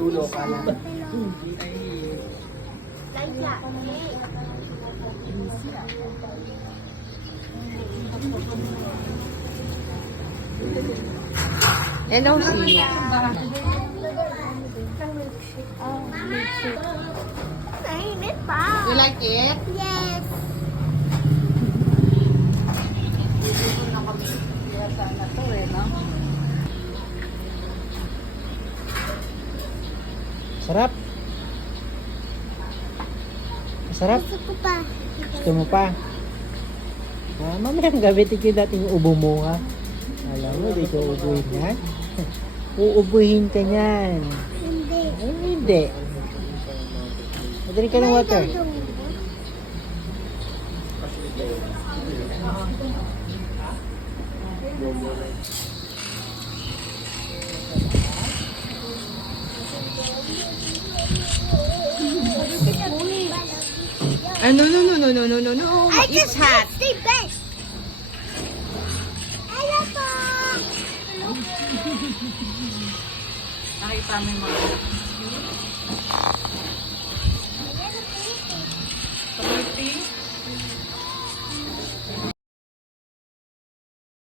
dulo ka na. NOC. You like it? Yes. Sarap. Sarap. Gusto ko pa. Gusto mo pa? Mamayang gabi tigil natin yung ubo mo, ha? Alam mo, di ko ubuhin yan. Uubuhin ka niyan. Hindi. Ay, hindi. Drink ka ng water. No, no, no, no, no, no, no, no. It's hot. Stay back. Hello po. Nakita mo yung mga